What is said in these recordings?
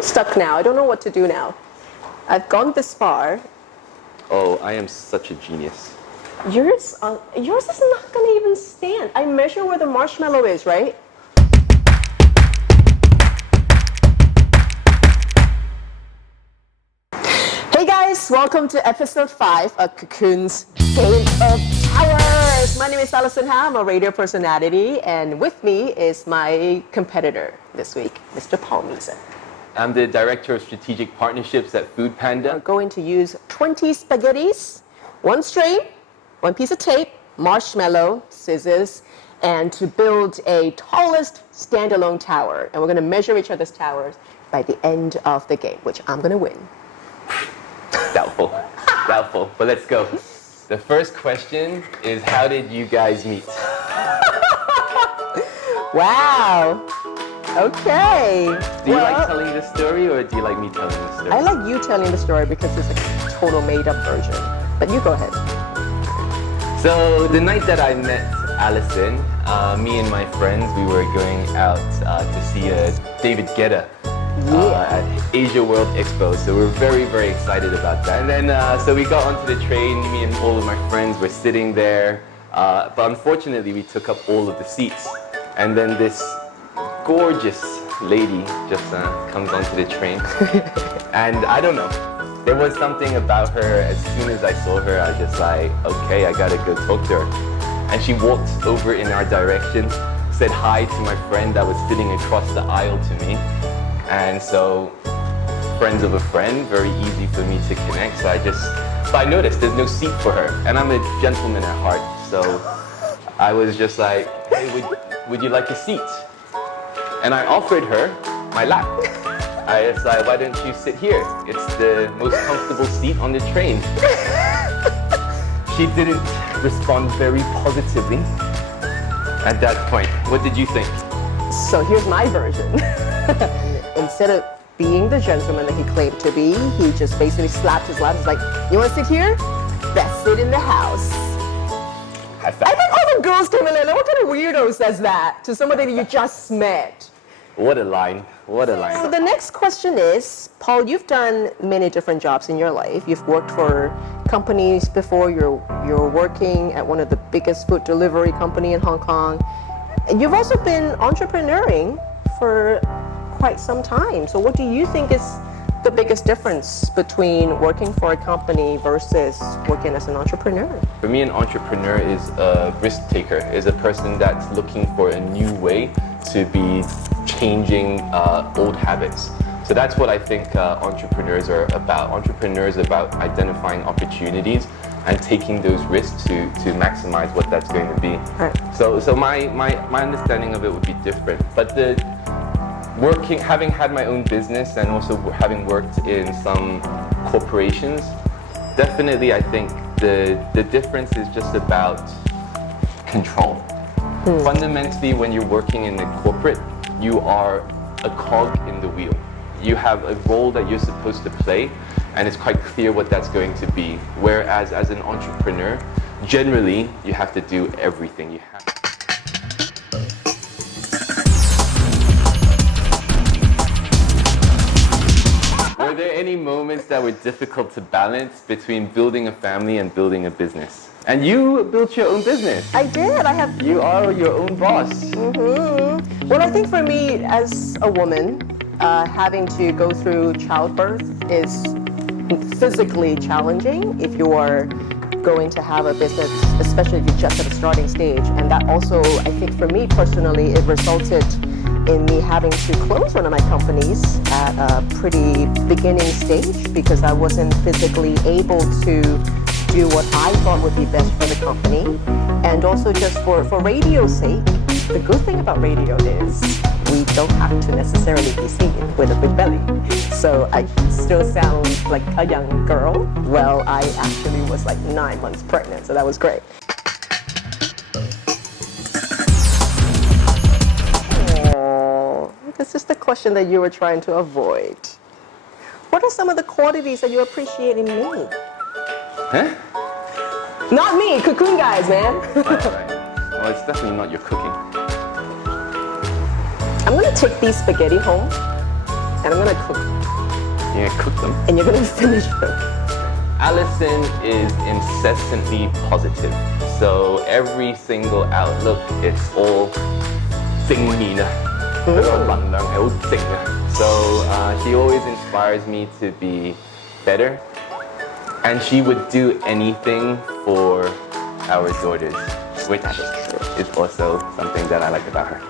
I'm stuck now. I don't know what to do now. I've gone this far. Oh, I am such a genius. Yours is not gonna even stand. I measure where the marshmallow is, right? Hey guys, welcome to episode 5 of CoCoon's Game of Towers. My name is Alyson Hau. I'm a radio personality, and with me is my competitor this week, Mr. Paul Measor. I'm the Director of Strategic Partnerships at Foodpanda. We're going to use 20 spaghettis, 1 string, 1 piece of tape, marshmallow, scissors, and to build a tallest standalone tower. And we're going to measure each other's towers by the end of the game, which I'm going to win. Doubtful. Doubtul, but let's go. The first question is, how did you guys meet? Wow. Okay. Do you like telling the story, or do you like me telling the story? I like you telling the story because it's a total made-up version. But you go ahead. So the night that I met Alyson, me and my friends, we were going out to see David Guetta at Asia World Expo. So we're very, very excited about that. And then so we got onto the train. Me and all of my friends were sitting there, but unfortunately we took up all of the seats. And then this gorgeous lady just comes onto the train, and I don't know, there was something about her. As soon as I saw her, I was just like, okay, I gotta go talk to her. And she walked over in our direction, said hi to my friend that was sitting across the aisle to me, and so friends of a friend, very easy for me to connect. So I noticed there's no seat for her, and I'm a gentleman at heart, so I was just like, hey, would you like a seat? And I offered her my lap. I was like, why don't you sit here? It's the most comfortable seat on the train. She didn't respond very positively at that point. What did you think? So here's my version. Instead of being the gentleman that he claimed to be, he just basically slapped his lap. He's like, you want to sit here? Best sit in the house. I think all the girls came in there. What kind of weirdo says that to somebody that you just met? What a line. What a line. So the next question is, Paul, you've done many different jobs in your life. You've worked for companies before. You're working at one of the biggest food delivery company in Hong Kong. And you've also been entrepreneuring for quite some time. So what do you think is the biggest difference between working for a company versus working as an entrepreneur? For me, an entrepreneur is a risk taker, is a person that's looking for a new way to be changing old habits. So that's what I think entrepreneurs are about. Entrepreneurs are about identifying opportunities and taking those risks to maximize what that's going to be. Right. So my understanding of it would be different. But having had my own business and also having worked in some corporations, definitely I think the difference is just about control. Fundamentally, when you're working in a corporate, you are a cog in the wheel. You have a role that you're supposed to play, and it's quite clear what that's going to be. Whereas as an entrepreneur, generally, you have to do everything. You have. Were there any moments that were difficult to balance between building a family and building a business? And you built your own business. I did. You are your own boss. Mm-hmm. Well, I think for me, as a woman, having to go through childbirth is physically challenging if you are going to have a business, especially if you're just at a starting stage. And that also, I think for me personally, it resulted in me having to close one of my companies at a pretty beginning stage because I wasn't physically able to do what I thought would be best for the company. And also just for radio's sake, the good thing about radio is we don't have to necessarily be seen with a big belly. So I still sound like a young girl. Well, I actually was like 9 months pregnant, so that was great. Oh, this is the question that you were trying to avoid. What are some of the qualities that you appreciate in me? Huh? Not me, CoCoon guys, man. Right. Well, it's definitely not your cooking. I'm gonna take these spaghetti home and I'm gonna cook them. You're gonna cook them. And you're gonna finish them. Allison is incessantly positive. So every single outlook, it's all 正面啊，佢個能量係好正啊。So she always inspires me to be better, and she would do anything for our daughters, which is also something that I like about her.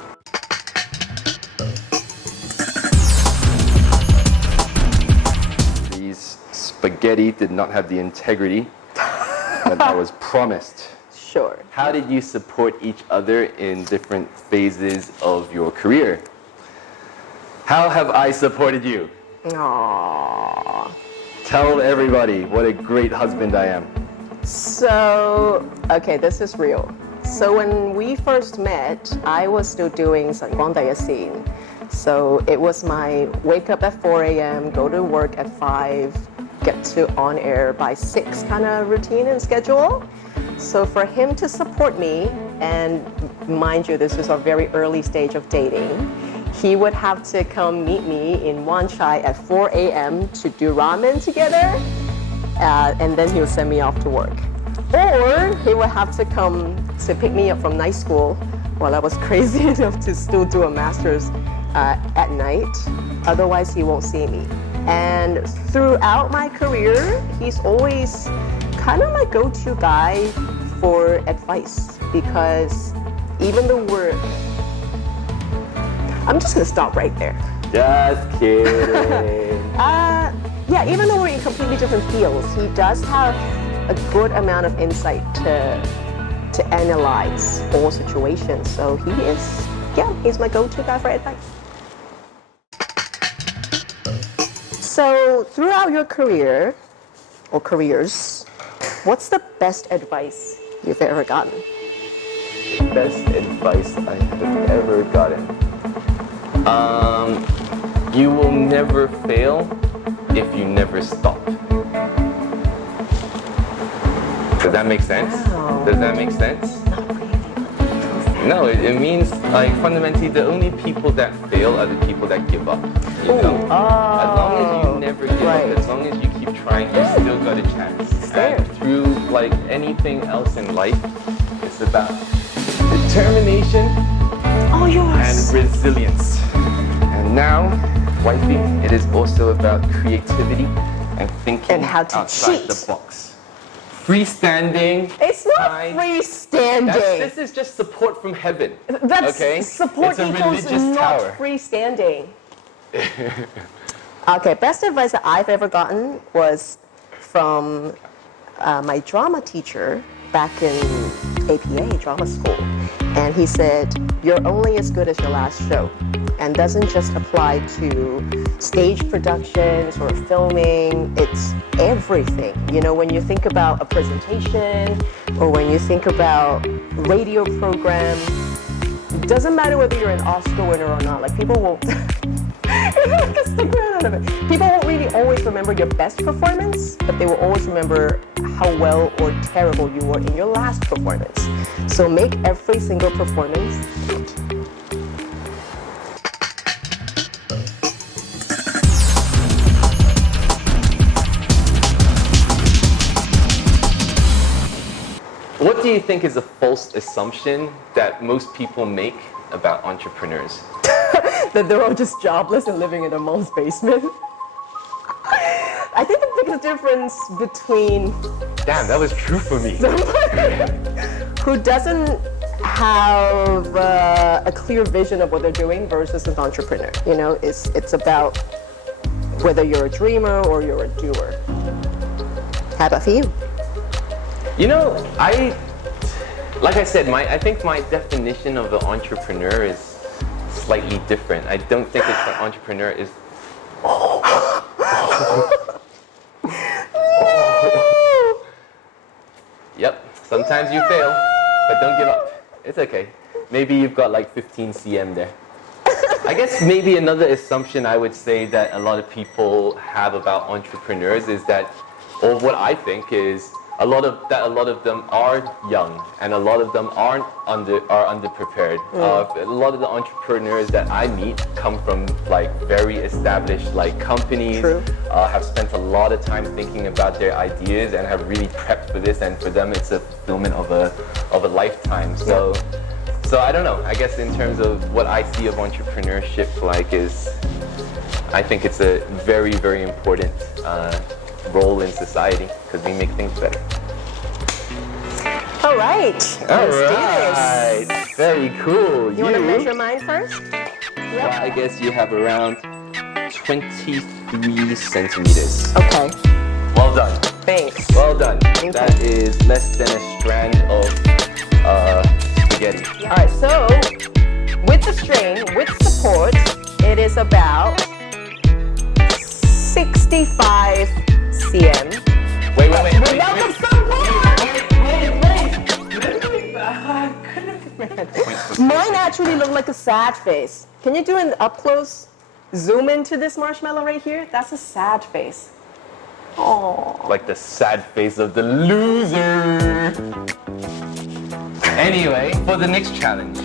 These spaghetti did not have the integrity that I was promised. Sure. How did you support each other in different phases of your career? How have I supported you? Aww. Tell everybody what a great husband I am. So, okay, this is real. So when we first met, I was still doing scene. So it was my wake up at 4 a.m., go to work at 5, get to on air by 6 kind of routine and schedule. So for him to support me, and mind you, this was a very early stage of dating, he would have to come meet me in Wan Chai at 4 a.m. to do ramen together, and then he would send me off to work. Or he would have to come to pick me up from night school while I was crazy enough to still do a master's at night. Otherwise, he won't see me. And throughout my career, he's always kind of my go-to guy for advice, because even though I'm just gonna stop right there. Just kidding. Yeah, even though we're in completely different fields, he does have a good amount of insight to analyze all situations. So he's my go-to guy for advice. So throughout your career, or careers, what's the best advice you've ever gotten? Best advice I have ever gotten. You will never fail if you never stop. Does that make sense? Wow. Does that make sense? Not really. No, it means like fundamentally the only people that fail are the people that give up. You know? As long as you never give up, as long as you keep trying, you still got a chance. And through like anything else in life, it's about determination and resilience. And now, wifey, it is also about creativity and thinking And how to outside cheat. the box. Freestanding. It's not freestanding. This is just support from heaven. That's okay? support It's a equals religious not tower. freestanding. Okay, best advice that I've ever gotten was from my drama teacher back in APA, drama school. And he said, you're only as good as your last show. And doesn't just apply to stage productions or filming, it's everything. You know, when you think about a presentation or when you think about radio program, it doesn't matter whether you're an Oscar winner or not, like people won't, people won't really always remember your best performance, but they will always remember how well or terrible you were in your last performance. So make every single performance count. What do you think is a false assumption that most people make about entrepreneurs? That they're all just jobless and living in their mom's basement. I think the biggest difference between Damn, that was true for me. who doesn't have a clear vision of what they're doing versus an entrepreneur. You know, it's about whether you're a dreamer or you're a doer. How about for you? You know, like I said, I think my definition of an entrepreneur is slightly different. I don't think an entrepreneur is. Yep, sometimes you fail, but don't give up. It's okay. Maybe you've got like 15 cm there. I guess maybe another assumption I would say that a lot of people have about entrepreneurs is that, or what I think is, a lot of them are young, and a lot of them are underprepared. A lot of the entrepreneurs that I meet come from like very established like companies, have spent a lot of time thinking about their ideas and have really prepped for this, and for them it's a fulfillment of a lifetime. So I don't know. I guess in terms of what I see of entrepreneurship, like I think it's a very, very important role in society because we make things better. All right. All right. Very cool. You want to measure mine first? Well, I guess you have around 23 centimeters. Okay. Well done. Thanks. Well done. Okay. That is less than a strand of spaghetti. All right. So with the string, with support, it is about 65 cm. Wait. Without the support! Mine actually looked like a sad face. Can you do an up close zoom into this marshmallow right here? That's a sad face. Oh. Like the sad face of the loser. Anyway, for the next challenge,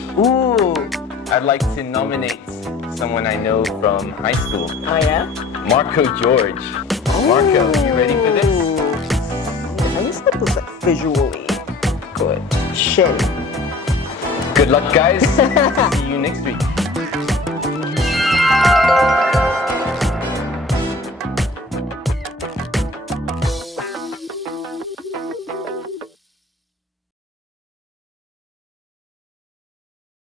I'd like to nominate someone I know from high school. Oh yeah? Marco George. Marco, you ready for this? I guess that was like visually good. Shin. Good luck, guys. See you next week.